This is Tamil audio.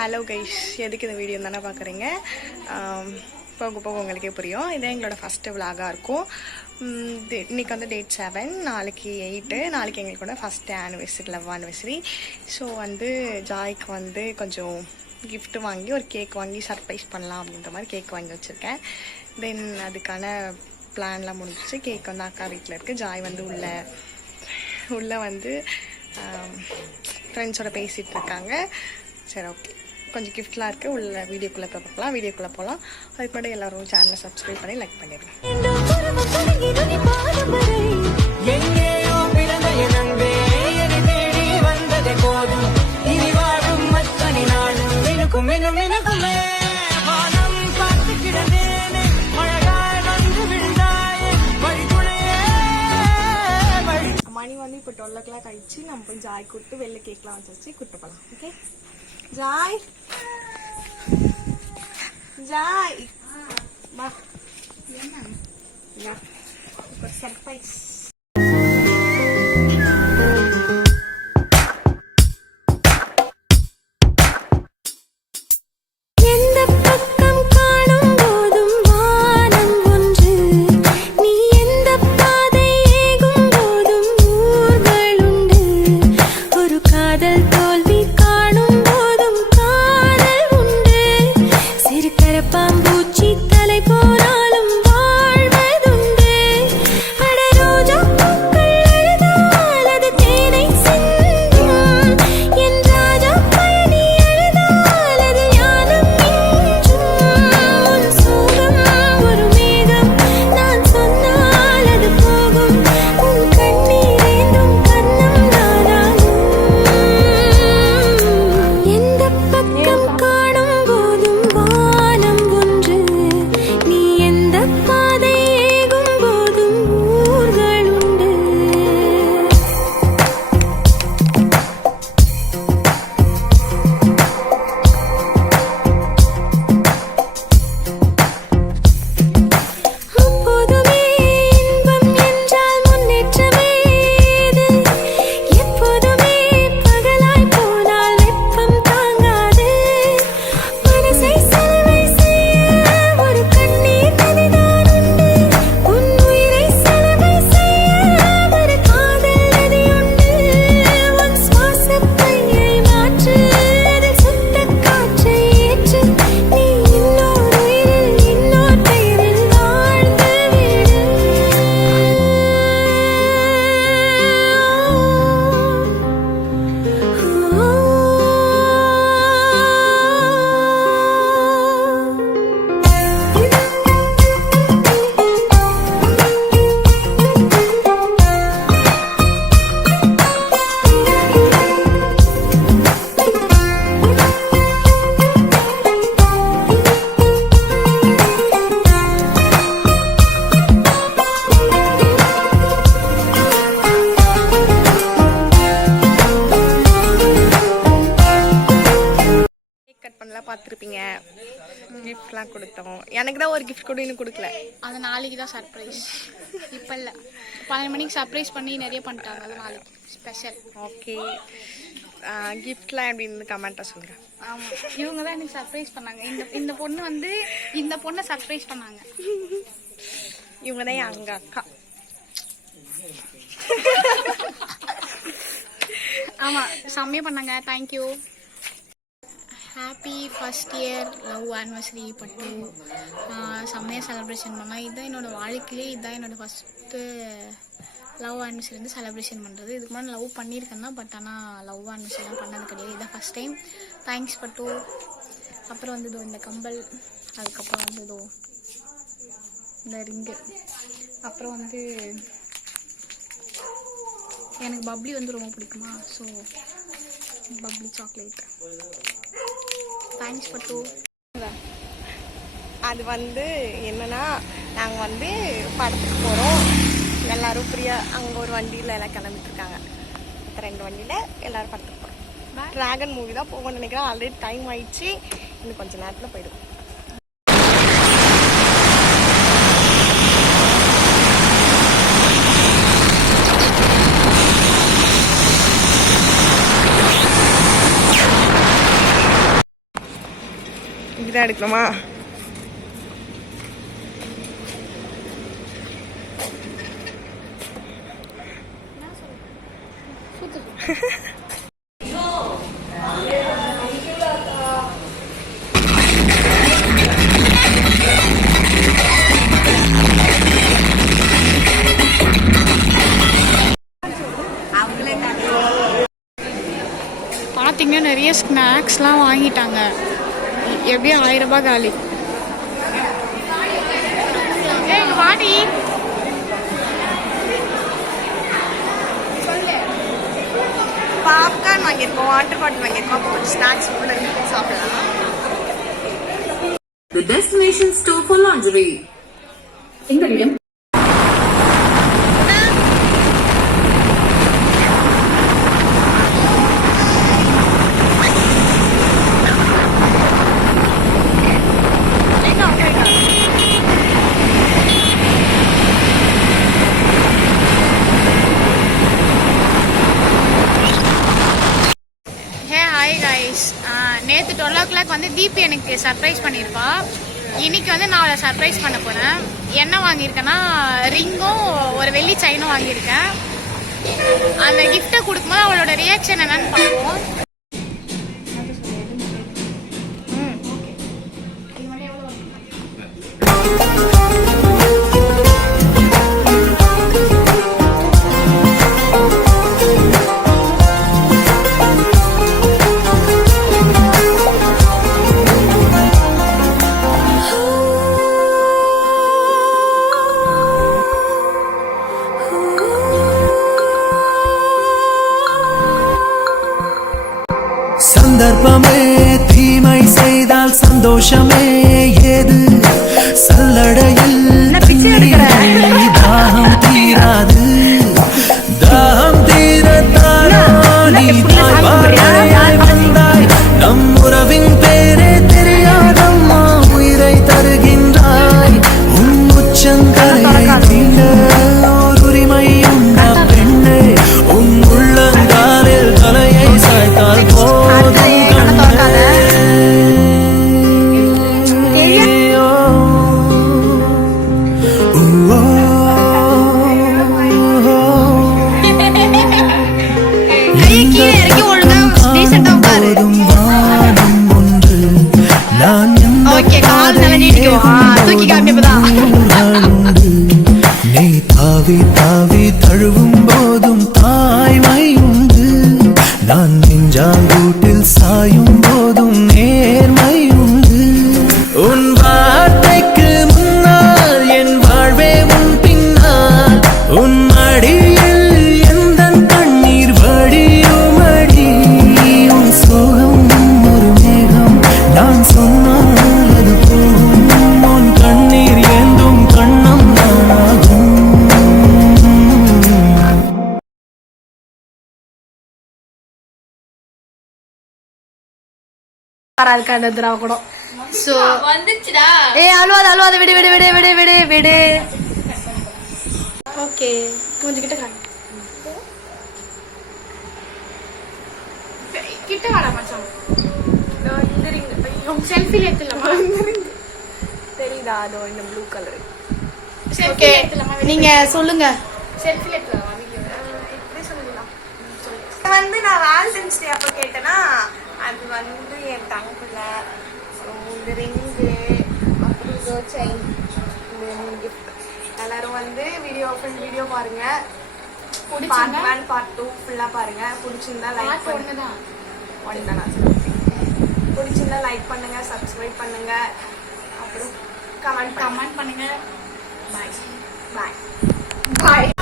ஹலோ கைஸ், எதுக்கு இந்த வீடியோ தானே பார்க்குறீங்க? போக போக உங்களுக்கே புரியும். இதான் எங்களோட ஃபஸ்ட்டு விலாகாக இருக்கும். இன்றைக்கி வந்து டேட் 7, நாளைக்கு 8. நாளைக்கு எங்களோட first anniversary, love anniversary. So வந்து ஜாய்க்கு வந்து கொஞ்சம் கிஃப்ட் வாங்கி ஒரு கேக் வாங்கி சர்ப்ரைஸ் பண்ணலாம் அப்படின்ற மாதிரி கேக் வாங்கி வச்சுருக்கேன். தென் அதுக்கான பிளான்லாம் முடிஞ்சிச்சு. கேக் வந்து அக்கா வீட்டில் இருக்குது. ஜாய் வந்து உள்ளே வந்து ஃப்ரெண்ட்ஸோட பேசிகிட்டு இருக்காங்க. சரி, ஓகே. கொஞ்சம் கிஃப்ட்லாம் இருக்குது. உள்ள வீடியோக்குள்ளே பார்க்கலாம். வீடியோக்குள்ளே போகலாம். அதுக்கு முன்னாடி எல்லோரும் சேனலை சப்ஸ்கிரைப் பண்ணி லைக் பண்ணிடுங்க. மணி வந்து இப்போ 12 o'clock ஆயிடுச்சு. நம்ம போய் ஜாய் கூப்பிட்டு வெளில கேக்லாம் வச்சு கூப்பிட்டு போகலாம். ஓகே ஜாய், ஜாய் வா. என்ன ஒரு சர்ப்ரைஸ். பார்த்துருப்பீங்க. கிஃப்ட்லாம் கொடுத்தோம். எனக்கு தான் ஒரு கிஃப்ட் கூட இன்னும் கொடுக்கல. அது நாளைக்கு தான் சர்ப்ரைஸ். இப்போ இல்லை, 12 மணிக்கு சர்ப்ரைஸ் பண்ணி நிறைய பண்ணிட்டாங்க. அது நாளைக்கு ஸ்பெஷல். ஓகே, கிஃப்ட்லாம் எப்படின்னு கமெண்ட்டாக சொல்கிறேன். ஆமாம், இவங்க தான் எனக்கு சர்ப்ரைஸ் பண்ணாங்க. இந்த பொண்ணு வந்து இந்த பொண்ணை சர்ப்ரைஸ் பண்ணாங்க. இவங்க தான் எங்கள் அக்கா. ஆமாம், செம்மையாக பண்ணாங்க. Thank you. Happy first year love anniversary பட்டு. செம்மையாக செலிப்ரேஷன் பண்ணால். இதுதான் என்னோடய வாழ்க்கையிலே, இதுதான் என்னோடய ஃபஸ்ட்டு லவ் ஆனிவர்சரி வந்து செலிப்ரேஷன் பண்ணுறது. இதுக்கு முன்னாடி லவ் பண்ணியிருக்கேன் தான், பட் ஆனால் லவ் ஆனிவர்சரிலாம் பண்ணது கிடையாது. இதுதான் ஃபஸ்ட் டைம். தேங்க்ஸ் பட்டு. அப்புறம் வந்து இதோ இந்த கம்பல், அதுக்கப்புறம் வந்து இதோ இந்த ரிங்கு, அப்புறம் வந்து எனக்கு பப்ளி வந்து ரொம்ப பிடிக்குமா, ஸோ பப்ளி சாக்லேட். தேங்க்ஸ் பட்டு. அது வந்து என்னன்னா, நாங்கள் வந்து படத்துக்கு போகிறோம். எல்லோரும் ஃப்ரீயாக அங்கே ஒரு வண்டியில் எல்லாம் கிளம்பிட்டுருக்காங்க. 2 வண்டியில் எல்லோரும் படத்துக்கு போகிறோம். ட்ராகன் மூவி தான் போகணும்னு நினைக்கிறேன். ஆல்ரெடி டைம் ஆயிடுச்சு. இன்னும் கொஞ்சம் நேரத்தில் போயிடுவோம். இதான் எடுக்கணுமா? பார்த்தீங்கன்னா நிறைய ஸ்நாக்ஸ்லாம் வாங்கிட்டாங்க. எப்படியும் 1000 ரூபாய் காலி. வாடி பாப்கார்ன் வாங்கியிருக்கோம், வாட்டர் பாட்டில் வாங்கியிருக்கோம், அப்போ கொஞ்சம் ஸ்நாக்ஸ் கூட சாப்பிடலாம். The destination store for lingerie. எங்களிடம் நேற்று 12 o'clock வந்து தீபி எனக்கு சர்ப்ரைஸ் பண்ணியிருப்பா. இன்னைக்கு வந்து நான் அவளை சர்ப்ரைஸ் பண்ண போகிறேன். என்ன வாங்கியிருக்கேன்னா ரிங்கும் ஒரு வெள்ளி செயினும் வாங்கியிருக்கேன். அந்த கிஃப்ட்டை கொடுக்கும்போது அவளோட ரியாக்ஷன் என்னன்னு பார்ப்போம். சந்தர்ப்பமே தீமை செய்தால் சந்தோஷமே ஏது சல்லடையில் தாகம் தீராது தாகம் தீரத்தாரோ நீ தாய் வந்தாய் நம் உறவின் பேரே தெரியாதம்மா உயிரை தருகின்றாய் உன் உச்சங்களை தீண்ட ஓர் உரிமை உண்டா பெண்ணே உன் உள்ளங்காலில் தலையை சாய்த்தால் நீ தாவி தாவி தழுவும் போதும் தாய்மை உண்டு நான் நெஞ்சாங்கூட்டில் சாயும் போதும் நேர்மை உண்டு உன் வார்த்தைக்கு முன்னால் என் வாழ்வே உன் பின்னால் உன் மடியில் எந்த கண்ணீர் வடியும் அடி உன் சோகம் ஒரு மேகம் நான் சொன்னால் அது போகும் உன் கண்ணீர் ஏந்தும் கண்ணம் நானாகும். கூட ஸோ வந்துச்சுடா. அழுவாத விடு விடு விடு விடு விடு விடு. ஓகே கொஞ்சம் கிட்ட கிட்ட வாடா மச்சான். செல்ஃபி எடுத்துலாமா? தெரியுதா அதோ இந்த ப்ளூ கலர். ஓகே நீங்க சொல்லுங்க. செல்ஃபி எடுத்துலாமா? எப்படி சொல்லலாம் வந்து நான் வேலண்டைன்ஸ் டே அப்போ கேட்டேன்னா அது வந்து என் தங்கக்குள்ள இந்த ரிங்கு அப்புறம் இதோ செயின் இந்த கிஃப்ட் எல்லாரும் வந்து ஃபுல் வீடியோ பாருங்க. பார்ட் 1 பார்ட் 2 ஃபுல்லா பாருங்க. பிடிச்சிருந்தா லைக் பண்ணுங்க. பிடிச்சிருந்தா லைக் பண்ணுங்க, சப்ஸ்கிரைப் பண்ணுங்க, அப்புறம் கமெண்ட் பண்ணுங்க. பாய் பாய் பாய்.